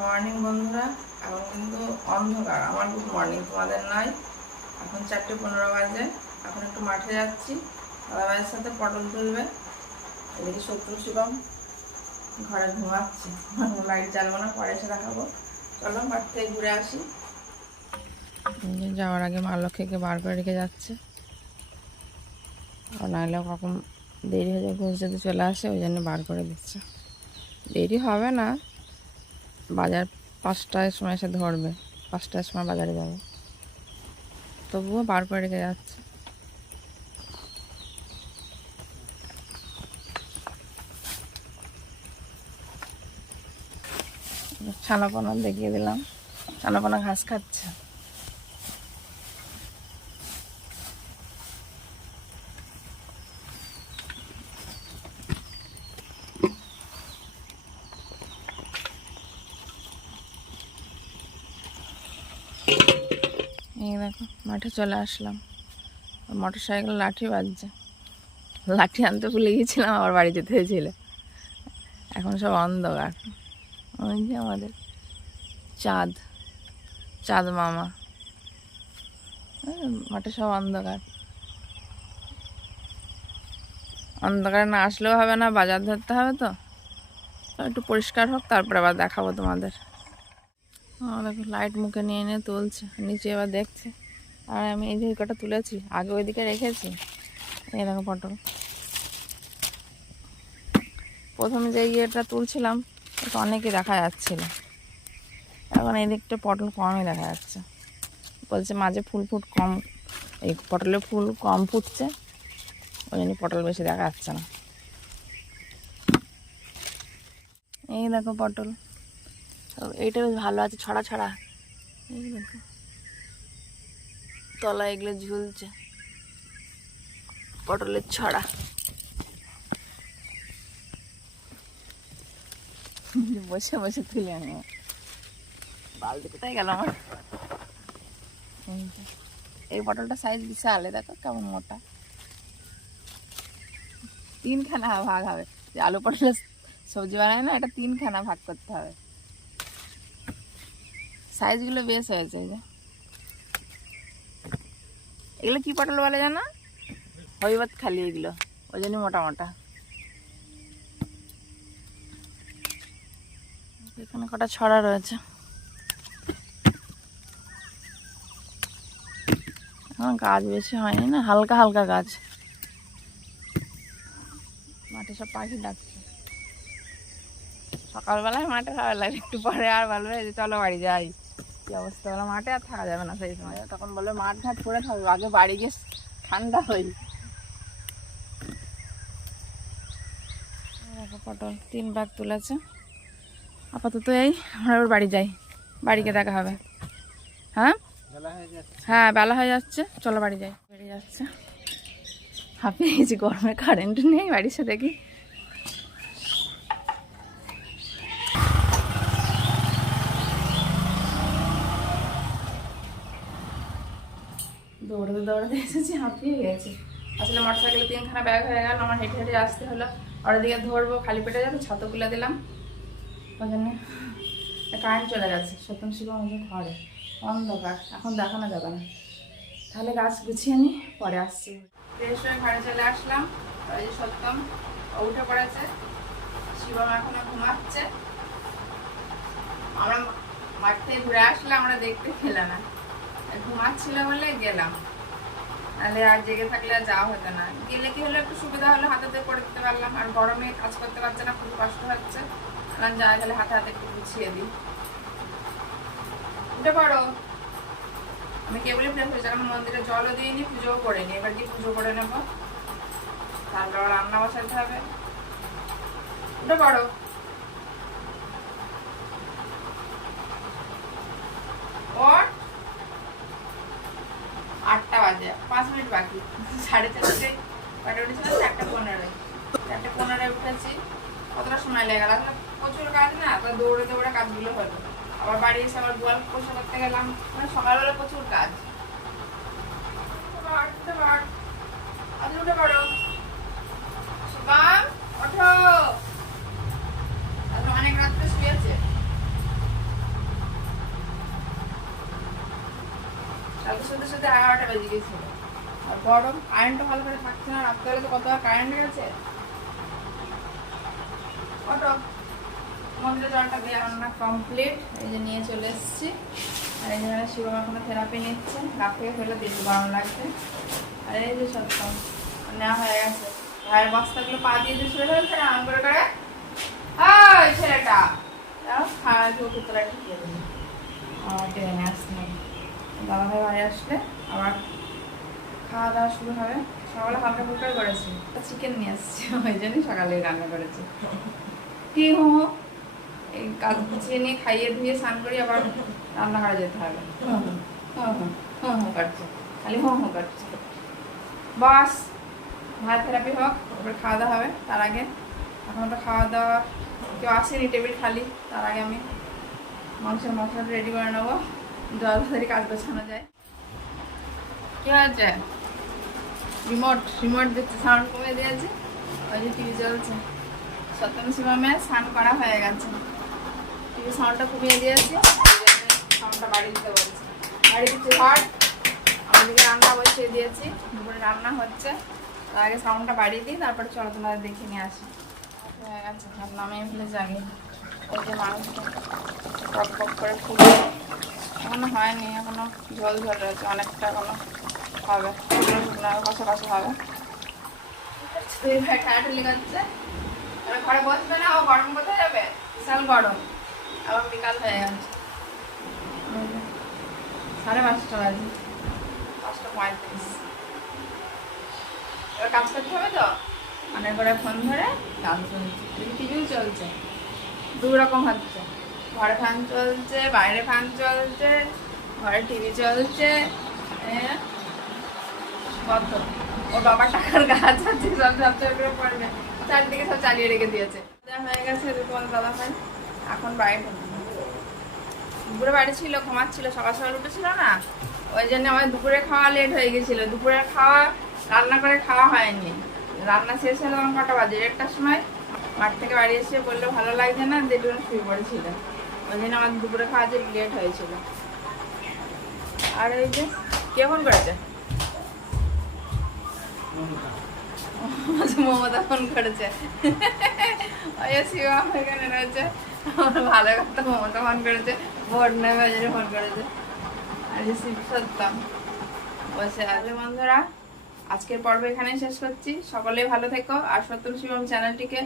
Morning বন্ধুরা, এখন কিন্তু অন্ধকার। আমার গুড মর্নিং, তোমাদের নয়। এখন 4:15 বাজে। এখন একটু মাঠে যাচ্ছি, দাদাভাইয়ের সাথে পটল তুলবে। এদিকে শত্রু শিবম ঘরে ঘুমাচ্ছি। লাইট জ্বালবো না, পরে এসে দেখাবো। চলো মাঠ থেকে ঘুরে আসি। যাওয়ার আগে মা লক্ষ্মীকে বার করে রেখে যাচ্ছে, আর নাহলে কখন দেরি হয়ে যাবে, ঘুষ যদি চলে আসে, ওই জন্য বার করে দিচ্ছে। দেরি হবে না, বাজার 5টার সময় এসে ধরবে, 5টার সময় বাজারে যাবে, তবুও বার করে রেখে যাচ্ছে। ছানাপোনা দেখিয়ে দিলাম, ছানাপোনা ঘাস খাচ্ছে। এই দেখো মাঠে চলে আসলাম, মোটর সাইকেল লাঠি বাজছে। লাঠি আনতে ভুলে গিয়েছিলাম, আবার বাড়ি যেতে হয়েছিল। এখন সব অন্ধকার। ওই যে আমাদের চাঁদ চাঁদ মামা, মাঠে সব অন্ধকার। অন্ধকারে না আসলেও হবে না, বাজার ধরতে হবে তো। একটু পরিষ্কার হোক, তারপরে আবার দেখাবো তোমাদের। দেখো লাইট মুখে নিয়ে নিয়ে তুলছে, নিচে এবার দেখছে। আর আমি এই যে কটা তুলেছি, আগে ওইদিকে রেখেছি। এই দেখো পটল। প্রথমে যে ইয়েটা তুলছিলাম এটা অনেকই দেখা যাচ্ছিল, এখন এই দিকটা পটল কমই দেখা যাচ্ছে। বলছে মাঝে ফুল কম, এই পটলের ফুল কম ফুটছে, ওই জন্য পটল বেশি দেখা যাচ্ছে না। এই দেখো পটল, এইটা বেশ ভালো আছে, ছড়া ছড়া। এই দেখো তলা এগুলো ঝুলছে, পটলের ছড়া। বসে বসে তুলে আনি, বালতি কোথায় গেল আমার। এই পটলটা সাইজ বিশাল, দেখো কেমন মোটা। 3খানা ভাগ হবে, যে আলু পটলের সবজি বানায় না, এটা 3খানা ভাগ করতে হবে। সাইজগুলো বেশ হয়েছে। এই যে এগুলো কি পটল বলে জানো? হইবত খালি এগুলো, ওই জন্য মোটা মোটা। এখানে কটা ছড়া রয়েছে। এখন গাছ বেশি হয়নি না, হালকা হালকা গাছ। মাঠে সব পাখি ডাকছে। সকালবেলায় মাঠে ভালো লাগে, একটু পরে আর বলবে যে চলো বাড়ি যাই। কি অবস্থা বলো, মাঠে আর থাকা যাবে না সেই সময়। তখন বলবে মাঠ ঘাট পরে থাকবে, আগে বাড়ি গিয়ে ঠান্ডা হই। পটল 3 ভাগ তুলেছে। আপাতত এই আমরা এবার বাড়ি যাই, বাড়িকে দেখা হবে। হ্যাঁ হ্যাঁ, বেলা হয়ে যাচ্ছে, চলো বাড়ি যাই। বেরিয়ে যাচ্ছে, হাঁপিয়ে গেছি, গরমে কারেন্ট নেই। বাড়ির সাথে দেখি দৌড়াতে দৌড়াতে এসেছি, হাঁপিয়ে গেছি। আসলে মোটর সাইকেলে 3খানা ব্যাগ হয়ে গেল, আমার হেঁটে হেঁটে আসতে হলো। আর ওদিকে ধরবো, খালি পেটে যাবে, ছাতু খুলে দিলাম। ওই জন্য কারেন্ট চলে গেছে। সত্যম শিব আমাদের ঘরে, অন্ধকার, এখন দেখানো যাবে না। তাহলে গাছ গুছিয়ে নিই, পরে আসছি। ফ্রেশ হয়ে ঘরে চলে আসলাম। ওই যে সত্যম উঠে পড়েছে, শিবম এখনো ঘুমাচ্ছে। আমরা মাঠ থেকে ঘুরে আসলাম, আমরা দেখতে পেলাম না, ঘুমাচ্ছিল বলে গেলাম, নাহলে আর জেগে থাকলে আর যাওয়া হতো না। গেলে কি হলো, একটু সুবিধা হলো, হাতে হাতে করে দিতে পারলাম। আর গরমে কাজ করতে পারছে না, খুব কষ্ট হচ্ছে। যা গেলে হাতে হাতে একটু গুছিয়ে দিই। উঠে পড়ো। আমি কেবলই ফ্রেশ হয়েছি, এখন মন্দিরে জলও দিইনি, পুজোও করিনি। এবার কি পুজো করে নেব, তারপর রান্না বসাতে হবে। উঠে পড়ো। ওর 8টা বাজে, 5 মিনিট বাকি। 4:30 কটা উঠেছিলাম? 4:15। 4:15 উঠেছি। কতটা সময় লেগে গেল, প্রচুর কাজ না, তো দৌড়ে দৌড়ে কাজগুলো হলো। আবার বাড়ি এসে আবার গোয়াল পরিষ্কার করতে গেলাম। মানে সকালবেলা প্রচুর কাজ। উঠে পড়ো শুভম, ওঠো। অনেক রাত্রে শুয়েছে, কালকে শুধু শুধু 11টা বেজে গেছিল। আর গরম, কারেন্টও ভালো করে থাকছে না। রাত্রে তো কতবার কারেন্ট গেছে। অটো মন্দিরে জলটা দেওয়া রান্না কমপ্লিট। এই যে নিয়ে চলে এসেছি। আর এই যেখানে শিবম এখনো থেরাপি নিচ্ছে, গা থেকে ফেলে বেশি গরম লাগছে। আর এই যে সত্যম নেওয়া হয়ে গেছে। ভাইয়ের বস্তাগুলো পা দিয়ে দিয়ে শুয়ে ফেলছে আরাম করে করে। ওই ছেলেটা খাওয়া চোখে তোরা ঢুকিয়ে দেবে। ট্রেনে আসতে হবে। দাদা ভাই বাড়ি আসলে আবার খাওয়া দাওয়া শুরু হবে। সকালে হালকা ফুলকা করেছি, চিকেন নিয়ে আসছি, ওই জন্যই সকালে রান্না করেছি। কি হো এই কাজ গুছিয়ে নিয়ে খাইয়ে ধুয়ে স্নান করি আবার রান্না করা যেতে হবে। করছে খালি করছে। বাস ভাত থেরাপি হোক, তারপরে খাওয়া দাওয়া হবে। তার আগে এখন তো খাওয়া দাওয়া কেউ আসেনি, টেবিল খালি। তার আগে আমি মাংসের মশলাটা রেডি করে নেবো, জলদি কাজ গোছানো যায়। কি হয়েছে? রিমোট দিচ্ছে, সাউন্ড কমে দিয়েছে। ওই যে টিভি চলছে। সত্যম শিবমে স্নান করা হয়ে গেছে, টিভি সাউন্ডটা কমিয়ে দিয়েছি, সাউন্ডটা বাড়ি দিতে বলছে। বাড়ি দিচ্ছি ঘর। আমাদেরকে রান্না বসিয়ে দিয়েছি, দুপুরে রান্না হচ্ছে। তার আগে সাউন্ডটা বাড়িয়ে দিই, তারপরে চলো তোমাদের দেখে নিয়ে আসি। হয়ে গেছে, ভাত নামিয়ে ফেলে জাগে। ওই যে মাংসটা টক টক করে ফুটে এখনো হয়নি, এখনো ঝোল ঝোল রয়েছে, অনেকটা এখনো হবে, শুকনো শুকনো কষা কষা হবে। দুই ভাই ঠান্ডা করছে, ঘরে বসবে না, ও গরম কোথায় যাবে? বিশাল গরম। আবার বিকাল হয়ে গেছে, 5:30 বাজে, 5:35। এবার কাজ করতে হবে তো, অনেক করে ফোন ধরে কাজ চলছে। টিভিও চলছে, দু রকম হচ্ছে। ঘরে ফ্যান চলছে, বাইরে ফ্যান চলছে, ঘরে টিভি চলছে। কত ও বাবা টাকার গাছ আছে, সব ঝাপঝাপ করে পড়বে, চারদিকে সব চালিয়ে রেখে দিয়েছে। হয়ে গেছে তোমার দাদা ভাই এখন বাইরে, দুপুরে বাড়ি ছিল, ঘুমাচ্ছিল, সকাল সকাল উঠেছিল না, ওই জন্য আমার দুপুরে খাওয়া লেট হয়ে গেছিল। দুপুরে খাওয়া রান্না করে খাওয়া হয়নি, রান্না শেষ হলো তখন কটা বাজে, 1টার সময়। মাঠ থেকে বাড়ি এসে বললো ভালো লাগছে না, দেখুন শুয়ে পড়েছিল, ওই জন্য আমার দুপুরে খাওয়া যে লেট হয়েছিল। আর এই যে কে ফোন করেছে? মমতা ফোন করেছে। ওই শিবা এখানে রয়েছে, আমার ভালো কথা। মমতা ফোন করেছে, বোর্ড নেবে ওই জন্য ফোন করেছে। আর শিব সত্যম বসে আছে। বন্ধুরা, আজকের পর্ব এখানে শেষ করছি। সকলেই ভালো থেকো, আর সত্যম শিবম চ্যানেলটিকে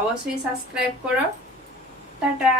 অবশ্যই সাবস্ক্রাইব করো। টাটা।